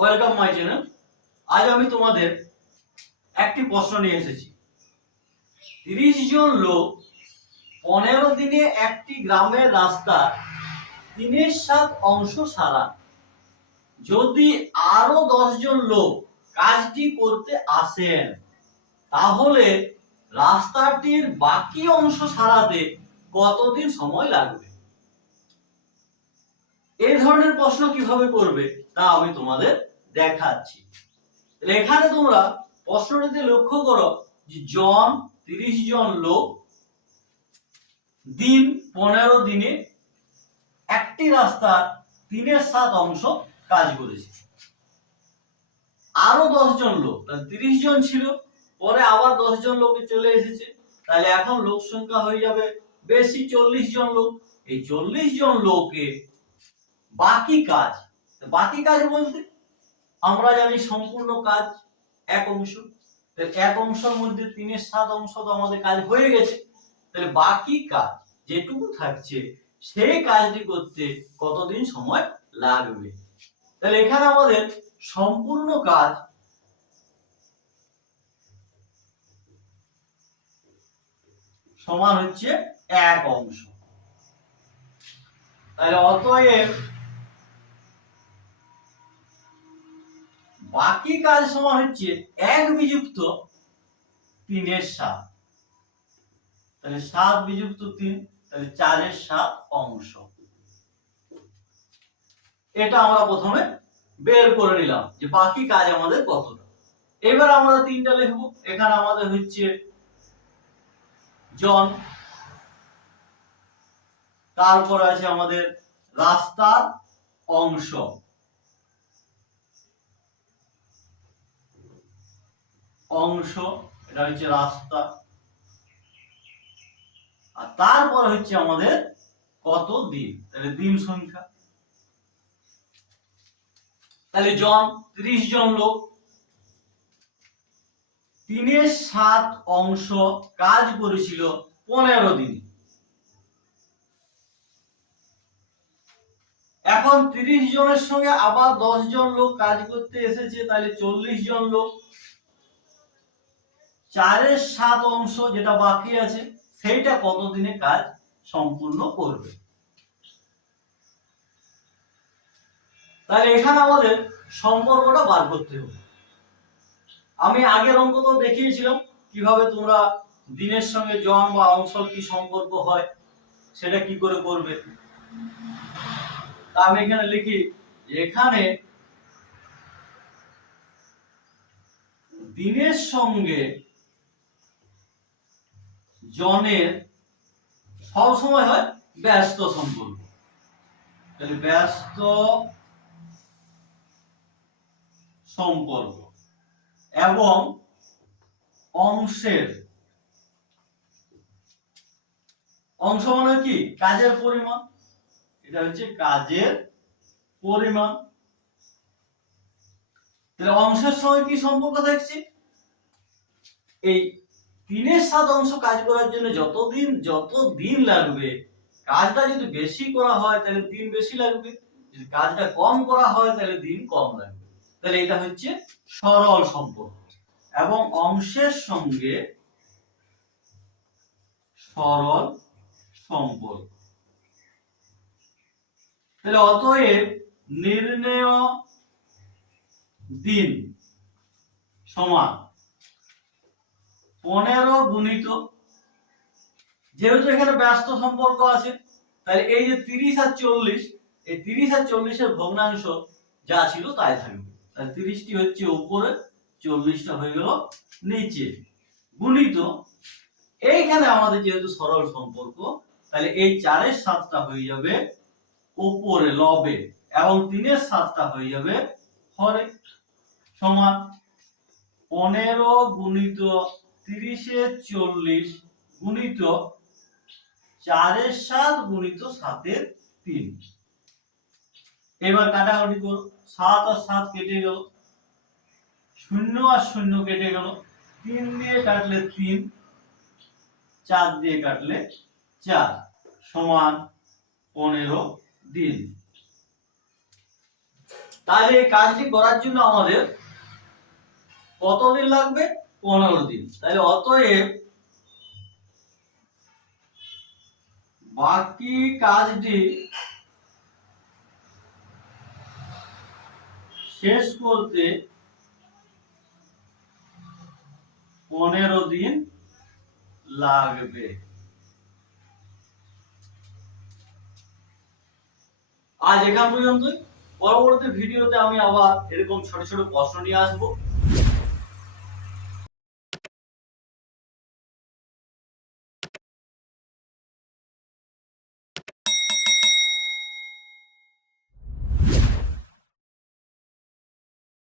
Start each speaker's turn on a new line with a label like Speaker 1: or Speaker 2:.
Speaker 1: Welcome my channel আজ আমি তোমাদের একটি প্রশ্ন নিয়ে এসেছি। তিরিশ জন লোক পনেরো দিনে একটি গ্রামের রাস্তা তিনের সাত অংশ সারা। যদি আরও জন লোক কাজটি করতে আসেন, তাহলে রাস্তাটির বাকি অংশ সারাতে কতদিন সময় লাগবে? এই ধরনের প্রশ্ন কীভাবে করবে তা আমি তোমাদের দেখাচ্ছি। এখানে তোমরা প্রশ্নটিতে লক্ষ্য করো যে জন, তিরিশ জন লোক দিন পনেরো দিনে একটি রাস্তার তিনের সাত অংশ কাজ করেছে। আরও দশ জন লোক, তাহলে তিরিশ জন ছিল, পরে আবার দশ জন লোকে চলে এসেছে, তাহলে এখন লোক সংখ্যা হয়ে যাবে বেশি চল্লিশ জন লোক। এই চল্লিশ জন লোকে বাকি কাজ বাকি কাজ বলতে আমরা জানি সম্পূর্ণ কাজ এক অংশ। এক অংশের মধ্যে তিনের সাত অংশ তো আমাদের কাজ হয়ে গেছে। তাহলে বাকি কাজ যেটুকু থাকছে, সেই কাজটি করতে কতদিন সময় লাগবে? তাহলে এখানে আমাদের সম্পূর্ণ কাজ সমান হচ্ছে এক অংশ। তাহলে অতএব বাকি কাজ সমান হচ্ছে এক বিযুক্ত তিনের সাত তাহলে সাত বিযুক্ত তিন, তাহলে চারের সাত অংশ। এটা আমরা প্রথমে বের করে নিলাম যে বাকি কাজ আমাদের কতটা। এবার আমরা তিনটা লিখব। এখানে আমাদের হচ্ছে জন, তারপর আছে আমাদের রাস্তার অংশ। অংশ, এটা হচ্ছে রাস্তা। আর তারপর হচ্ছে আমাদের কত দিন? তাহলে দিন সংখ্যা। তাহলে জন, ত্রিশ জন লোক। তিনের সাত অংশ কাজ করেছিল পনেরো দিন। এখন তিরিশ জনের সঙ্গে আবার দশ জন লোক কাজ করতে এসেছে, তাহলে চল্লিশ জন লোক। চারের সাত অংশ যেটা বাকি আছে, সেইটা কতদিনে কাজ সম্পূর্ণ করবে? তাহলে এখানে আমাদের সম্পর্কটা বার করতে হবে। আমি আগের অঙ্ক তো দেখিয়েছিলাম, কীভাবে তোমরা দিনের সঙ্গে জন বা অংশর কি সম্পর্ক হয়, সেটা কি করে করবে? তা আমি এখানে লিখি, এখানে দিনের সঙ্গে জনের সব সময় হয় ব্যস্ত সম্পর্ক। তাহলে ব্যস্ত সম্পর্ক এবং অংশের। অংশ মানে কি? কাজের পরিমাণ। এটা হচ্ছে কাজের পরিমাণ। তাহলে অংশের সঙ্গে কি সম্পর্ক দেখছি? এই তিনের সাত অংশ কাজ করার জন্য যতদিন যত দিন লাগবে, কাজটা যদি বেশি করা হয়, তাহলে দিন বেশি লাগবে। যদি কাজটা কম করা হয়, তাহলে দিন কম লাগবে। তাহলে এটা হচ্ছে সরল সম্পর্ক এবং অংশের সঙ্গে সরল সম্পর্ক তাহলে অতএব নির্ণয় দিন সমান। পনেরো গুণিত, যেহেতু এখানে ব্যস্ত সম্পর্ক আছে, তাহলে এই যে তিরিশ আর চল্লিশ, এই তিরিশ আর চল্লিশের ভগ্নাংশ যা ছিল তাই থাকবে। তাহলে তিরিশটি হচ্ছে উপরে, চল্লিশটা হয়ে গেল নিচে। গুণিত, এইখানে আমাদের যেহেতু সরল সম্পর্ক, তাহলে এই চারের সাতটা হয়ে যাবে উপরে, লবে, এবং তিনের সাতটা হয়ে যাবে হরে। সমান পনেরো গুণিত তিরিশে চল্লিশ গুণিত চারের সাত গুণিত সাতের তিন। এবার কাটাকাটি করো। সাত আর সাত কেটে গেল। শূন্য আর শূন্য কেটে গেল। তিন দিয়ে কাটলে তিন, চার দিয়ে কাটলে চার সমান পনেরো দিন। তাহলে এই কাজটি করার জন্য আমাদের কতদিন লাগবে? পনেরো দিন। তাহলে অতএব বাকি কাজটি শেষ করতে পনেরো দিন লাগবে। আজ এখান পর্যন্তই। পরবর্তী ভিডিওতে আমি আবার এরকম ছোট ছোট প্রশ্ন নিয়ে আসব।